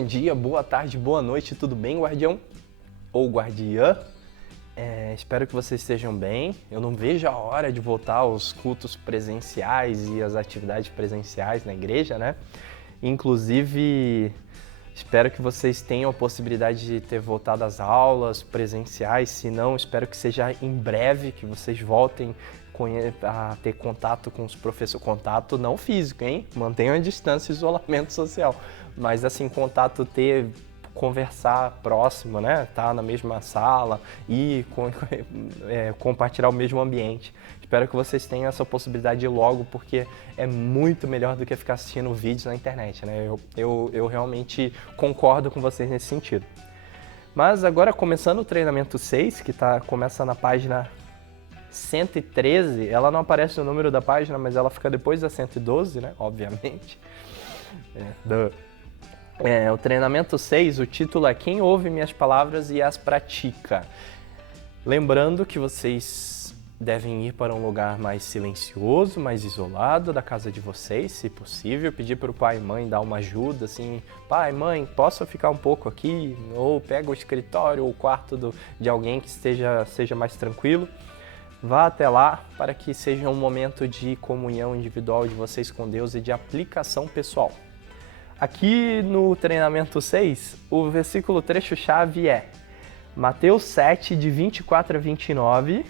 bom dia, boa tarde, boa noite, tudo bem, guardião? Ou guardiã? Espero que vocês estejam bem. Eu não vejo a hora de voltar aos cultos presenciais e às atividades presenciais na igreja, né? Inclusive, espero que vocês tenham a possibilidade de ter voltado às aulas presenciais. Se não, espero que seja em breve, que vocês voltem a ter contato com os professores. Contato não físico, hein? Mantenham a distância e isolamento social. Mas assim, contato conversar próximo, né? Tá na mesma sala e compartilhar o mesmo ambiente. Espero que vocês tenham essa possibilidade logo, porque é muito melhor do que ficar assistindo vídeos na internet, né? Eu realmente concordo com vocês nesse sentido. Mas agora, começando o treinamento 6, que começa na página 113, ela não aparece no número da página, mas ela fica depois da 112, né? Obviamente. O treinamento 6, o título é Quem ouve minhas palavras e as pratica. Lembrando que vocês devem ir para um lugar mais silencioso, mais isolado da casa de vocês, se possível. Pedir para o pai e mãe dar uma ajuda, assim, pai, mãe, posso ficar um pouco aqui? Ou pega o escritório ou o quarto de alguém que seja mais tranquilo. Vá até lá para que seja um momento de comunhão individual de vocês com Deus e de aplicação pessoal. Aqui no treinamento 6, o versículo trecho-chave é Mateus 7, de 24 a 29,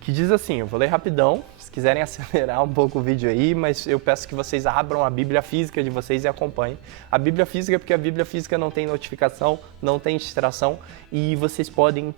que diz assim, eu vou ler rapidão, se quiserem acelerar um pouco o vídeo aí, mas eu peço que vocês abram a Bíblia física de vocês e acompanhem. A Bíblia física, porque a Bíblia física não tem notificação, não tem distração, e vocês podem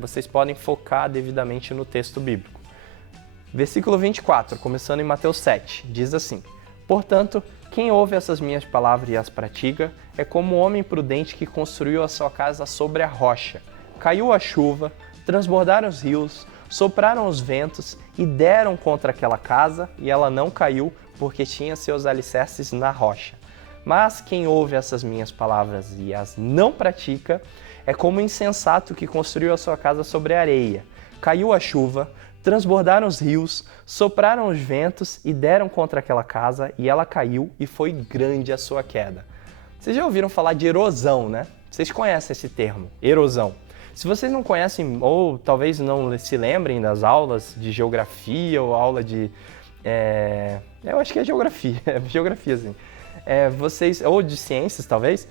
vocês podem focar devidamente no texto bíblico. Versículo 24, começando em Mateus 7, diz assim, portanto, quem ouve essas minhas palavras e as pratica é como um homem prudente que construiu a sua casa sobre a rocha. Caiu a chuva, transbordaram os rios, sopraram os ventos e deram contra aquela casa, e ela não caiu porque tinha seus alicerces na rocha. Mas quem ouve essas minhas palavras e as não pratica é como um insensato que construiu a sua casa sobre a areia. Caiu a chuva, transbordaram os rios, sopraram os ventos e deram contra aquela casa, e ela caiu e foi grande a sua queda. Vocês já ouviram falar de erosão, né? Vocês conhecem esse termo, erosão. Se vocês não conhecem, ou talvez não se lembrem das aulas de geografia ou aula de... eu acho que é geografia, geografia sim. Ou de ciências, talvez,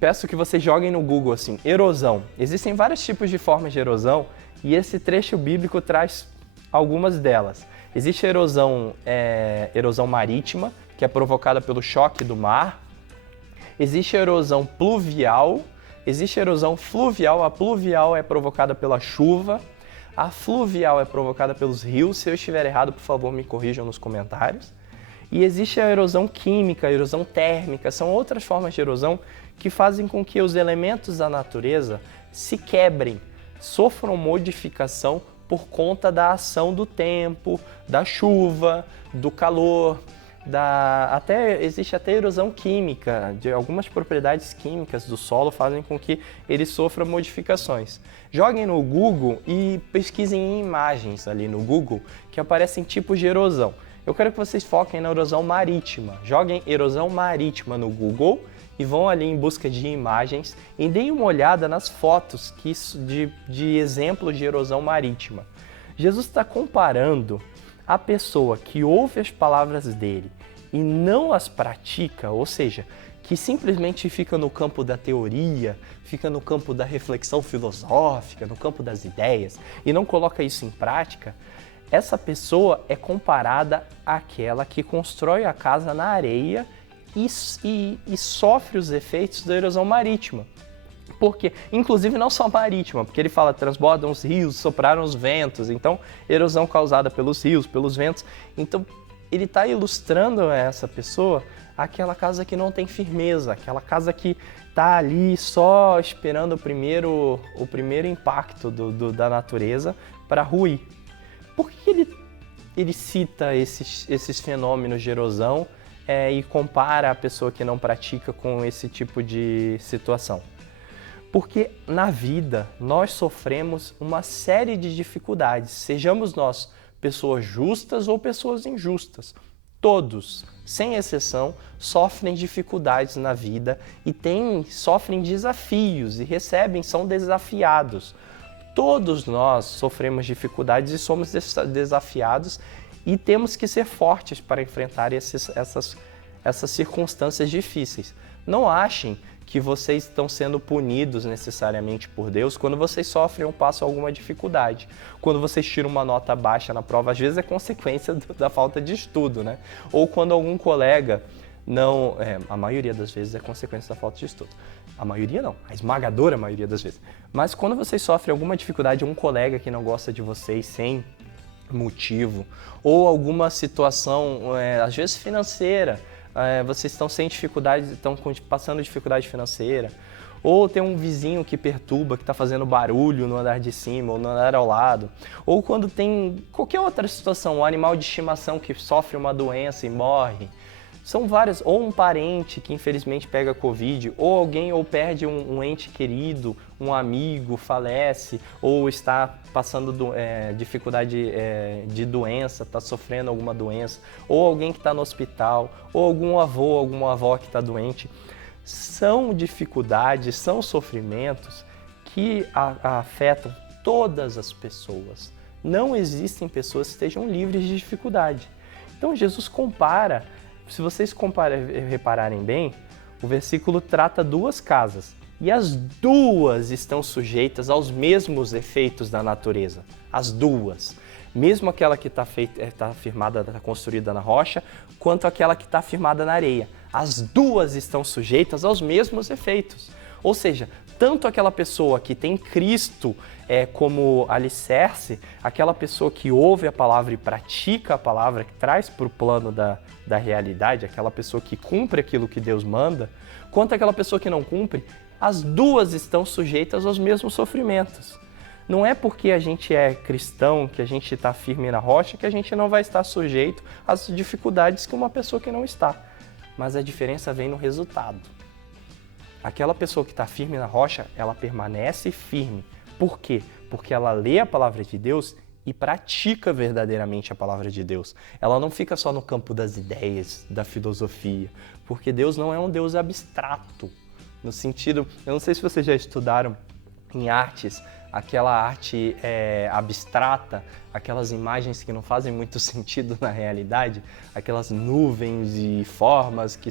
peço que vocês joguem no Google, assim, erosão. Existem vários tipos de formas de erosão e esse trecho bíblico traz algumas delas. Existe a erosão marítima, que é provocada pelo choque do mar. Existe a erosão pluvial. Existe a erosão fluvial. A pluvial é provocada pela chuva. A fluvial é provocada pelos rios. Se eu estiver errado, por favor, me corrijam nos comentários. E existe a erosão química, a erosão térmica, são outras formas de erosão que fazem com que os elementos da natureza se quebrem, sofram modificação por conta da ação do tempo, da chuva, do calor, existe até erosão química, de algumas propriedades químicas do solo fazem com que ele sofra modificações. Joguem no Google e pesquisem em imagens ali no Google que aparecem tipos de erosão. Eu quero que vocês foquem na erosão marítima. Joguem erosão marítima no Google e vão ali em busca de imagens e deem uma olhada nas fotos de exemplos de erosão marítima. Jesus está comparando a pessoa que ouve as palavras dele e não as pratica, ou seja, que simplesmente fica no campo da teoria, fica no campo da reflexão filosófica, no campo das ideias e não coloca isso em prática. Essa pessoa é comparada àquela que constrói a casa na areia e sofre os efeitos da erosão marítima. Porque, inclusive não só marítima, porque ele fala transbordam os rios, sopraram os ventos, então erosão causada pelos rios, pelos ventos. Então ele está ilustrando essa pessoa aquela casa que não tem firmeza, aquela casa que está ali só esperando o primeiro impacto da natureza para ruir. Por que ele cita esses fenômenos de erosão e compara a pessoa que não pratica com esse tipo de situação? Porque na vida nós sofremos uma série de dificuldades, sejamos nós pessoas justas ou pessoas injustas. todos, sem exceção, sofrem dificuldades na vida e sofrem desafios e são desafiados. Todos nós sofremos dificuldades e somos desafiados e temos que ser fortes para enfrentar essas circunstâncias difíceis. Não achem que vocês estão sendo punidos necessariamente por Deus quando vocês sofrem ou passam alguma dificuldade. Quando vocês tiram uma nota baixa na prova, às vezes é consequência da falta de estudo, né? Ou quando algum colega não... a maioria das vezes é consequência da falta de estudo. A maioria não, a esmagadora maioria das vezes. Mas quando vocês sofrem alguma dificuldade, um colega que não gosta de vocês sem motivo, ou alguma situação, às vezes financeira, vocês estão sem dificuldade, estão passando dificuldade financeira, ou tem um vizinho que perturba, que está fazendo barulho no andar de cima ou no andar ao lado, ou quando tem qualquer outra situação, um animal de estimação que sofre uma doença e morre. São várias, ou um parente que infelizmente pega Covid, ou alguém ou perde um ente querido, um amigo falece, ou está passando dificuldade de doença, está sofrendo alguma doença, ou alguém que está no hospital, ou algum avô, alguma avó que está doente. São dificuldades, são sofrimentos que afetam todas as pessoas. Não existem pessoas que estejam livres de dificuldade. Então Jesus compara. Se vocês repararem bem, o versículo trata duas casas e as duas estão sujeitas aos mesmos efeitos da natureza. As duas. Mesmo aquela que está firmada, está construída na rocha, quanto aquela que está firmada na areia. As duas estão sujeitas aos mesmos efeitos. Ou seja, tanto aquela pessoa que tem Cristo como alicerce, aquela pessoa que ouve a palavra e pratica a palavra, que traz para o plano da realidade, aquela pessoa que cumpre aquilo que Deus manda, quanto aquela pessoa que não cumpre, as duas estão sujeitas aos mesmos sofrimentos. Não é porque a gente é cristão, que a gente está firme na rocha, que a gente não vai estar sujeito às dificuldades que uma pessoa que não está. Mas a diferença vem no resultado. Aquela pessoa que está firme na rocha, ela permanece firme. Por quê? Porque ela lê a palavra de Deus e pratica verdadeiramente a palavra de Deus. Ela não fica só no campo das ideias, da filosofia, porque Deus não é um Deus abstrato. No sentido, eu não sei se vocês já estudaram em artes, aquela arte abstrata, aquelas imagens que não fazem muito sentido na realidade, aquelas nuvens e formas que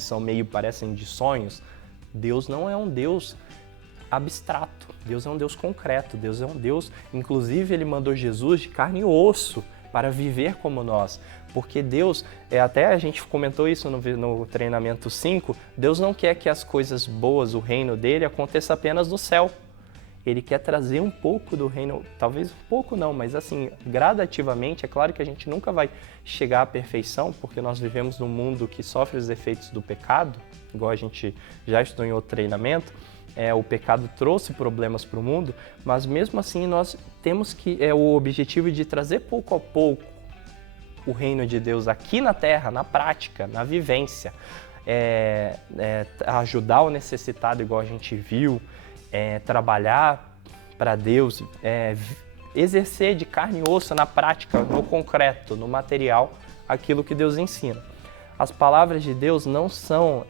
parecem de sonhos. Deus não é um Deus abstrato, Deus é um Deus concreto, Deus é um Deus, inclusive ele mandou Jesus de carne e osso para viver como nós, porque Deus, até a gente comentou isso no treinamento 5, Deus não quer que as coisas boas, o reino dele, aconteça apenas no céu. Ele quer trazer um pouco do reino, talvez um pouco não, mas assim, gradativamente. É claro que a gente nunca vai chegar à perfeição, porque nós vivemos num mundo que sofre os efeitos do pecado, igual a gente já estudou em outro treinamento. O pecado trouxe problemas para o mundo, mas mesmo assim nós temos o objetivo de trazer pouco a pouco o reino de Deus aqui na terra, na prática, na vivência. Ajudar o necessitado, igual a gente viu, trabalhar para Deus, exercer de carne e osso na prática, no concreto, no material, aquilo que Deus ensina. As palavras de Deus não são,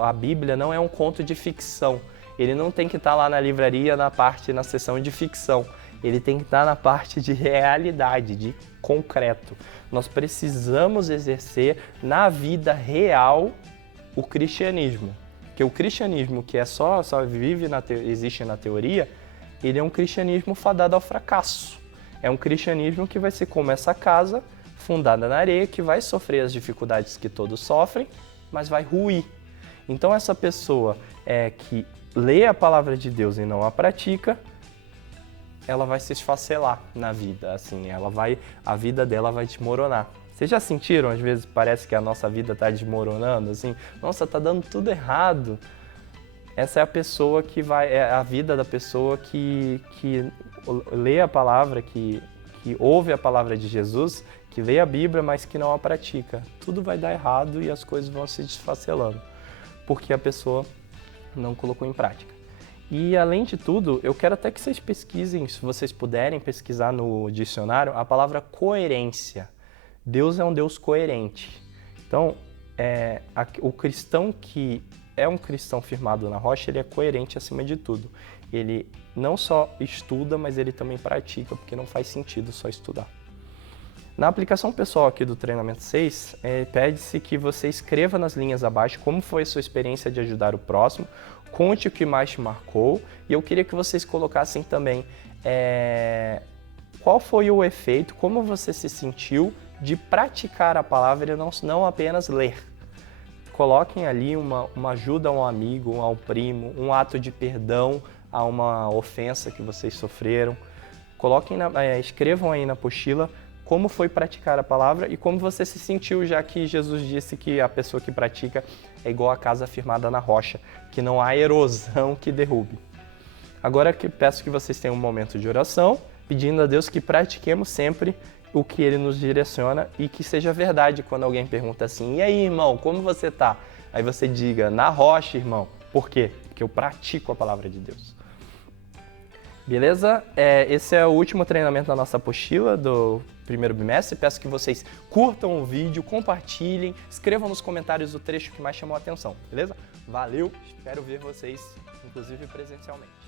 a Bíblia não é um conto de ficção. Ele não tem que estar lá na livraria na seção de ficção. Ele tem que estar na parte de realidade, de concreto. Nós precisamos exercer na vida real o cristianismo. Porque o cristianismo que só existe na teoria, ele é um cristianismo fadado ao fracasso. É um cristianismo que vai ser como essa casa, fundada na areia, que vai sofrer as dificuldades que todos sofrem, mas vai ruir. Então essa pessoa que lê a palavra de Deus e não a pratica, ela vai se esfacelar na vida, assim, a vida dela vai desmoronar. Vocês já sentiram, às vezes, parece que a nossa vida está desmoronando, assim? Nossa, está dando tudo errado. Essa é a pessoa é a vida da pessoa que lê a palavra, que ouve a palavra de Jesus, que lê a Bíblia, mas que não a pratica. Tudo vai dar errado e as coisas vão se desfacelando, porque a pessoa não colocou em prática. E, além de tudo, eu quero até que vocês pesquisem, se vocês puderem pesquisar no dicionário, a palavra coerência. Deus é um Deus coerente. Então, o cristão que é um cristão firmado na rocha, ele é coerente acima de tudo. Ele não só estuda, mas ele também pratica, porque não faz sentido só estudar. Na aplicação pessoal aqui do treinamento 6, pede-se que você escreva nas linhas abaixo como foi a sua experiência de ajudar o próximo, conte o que mais te marcou, e eu queria que vocês colocassem também qual foi o efeito, como você se sentiu de praticar a palavra e não apenas ler. Coloquem ali uma ajuda a um amigo, a um primo, um ato de perdão a uma ofensa que vocês sofreram. Escrevam aí na apostila como foi praticar a palavra e como você se sentiu, já que Jesus disse que a pessoa que pratica é igual a casa firmada na rocha, que não há erosão que derrube. Agora que peço que vocês tenham um momento de oração, pedindo a Deus que pratiquemos sempre o que Ele nos direciona e que seja verdade quando alguém pergunta assim: e aí, irmão, como você tá? Aí você diga: na rocha, irmão. Por quê? Porque eu pratico a palavra de Deus. Beleza? Esse é o último treinamento da nossa apostila do primeiro bimestre. Peço que vocês curtam o vídeo, compartilhem, escrevam nos comentários o trecho que mais chamou a atenção, beleza? Valeu, espero ver vocês, inclusive presencialmente.